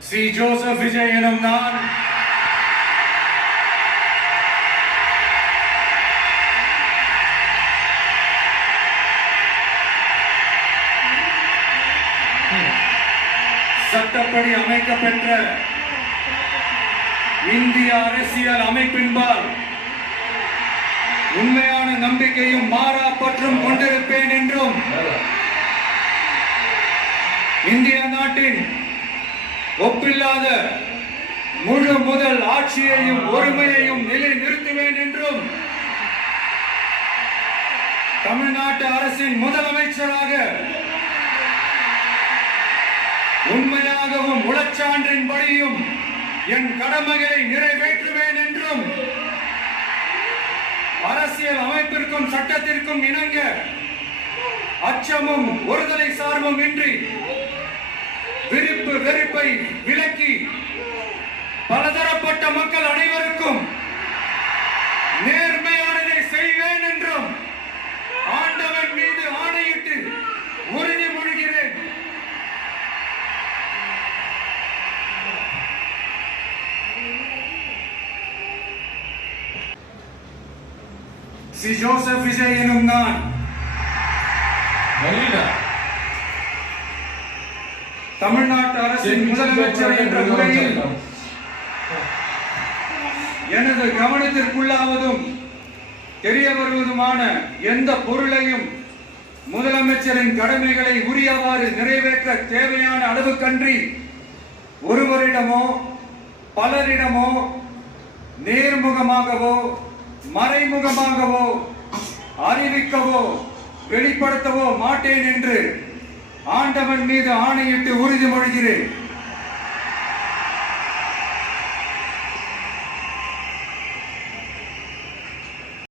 C Joseph Vijay எனும் நான் சட்டப்படி அமைக்கப்பெற்ற இந்திய அரசியல் அமைப்பின்பால் உண்மையான நம்பிக்கையும் மாறா பற்றும் கொண்டிருப்பேன் என்றும் இந்திய நாட்டின் ஒப்பில்லாத முழு முதல் ஆட்சியையும் ஒருமையையும் நிலைநிறுத்துவேன் என்றும் தமிழ்நாட்டு அரசின் முதலமைச்சராக உண்மையாகவும் உளச்சான்றின்படியும் என் கடமைகளை நிறைவேற்றுவேன் என்றும் அரசியல் அமைப்பிற்கும் சட்டத்திற்கும் இணங்க அச்சமும் ஒருதலை சார்பும் இன்றி விருப்பு வெறுப்பை விலக்கி பலதரப்பட்ட மக்கள் அனைவருக்கும் நேர்மையானதை செய்வேன் என்றும் ஆண்டவன் மீது ஆணையிட்டு உறுதிமொழிகிறேன். சி ஜோசப் விஜய் எனும் நான் தமிழ்நாட்டு அரசின் முதலமைச்சர் என்ற முறையில் எனது கவனத்திற்குள்ளாவதும் தெரிய வருவதுமான எந்த பொருளையும் முதலமைச்சரின் கடமைகளை உரியவாறு நிறைவேற்ற தேவையான அளவுக்கன்றி ஒருவரிடமோ பலரிடமோ நேர்முகமாகவோ மறைமுகமாகவோ அறிவிக்கவோ வெளிப்படுத்தவோ மாட்டேன் என்று ஆண்டவன் மீது ஆணையிட்டு உறுதிமொழிகிறேன்.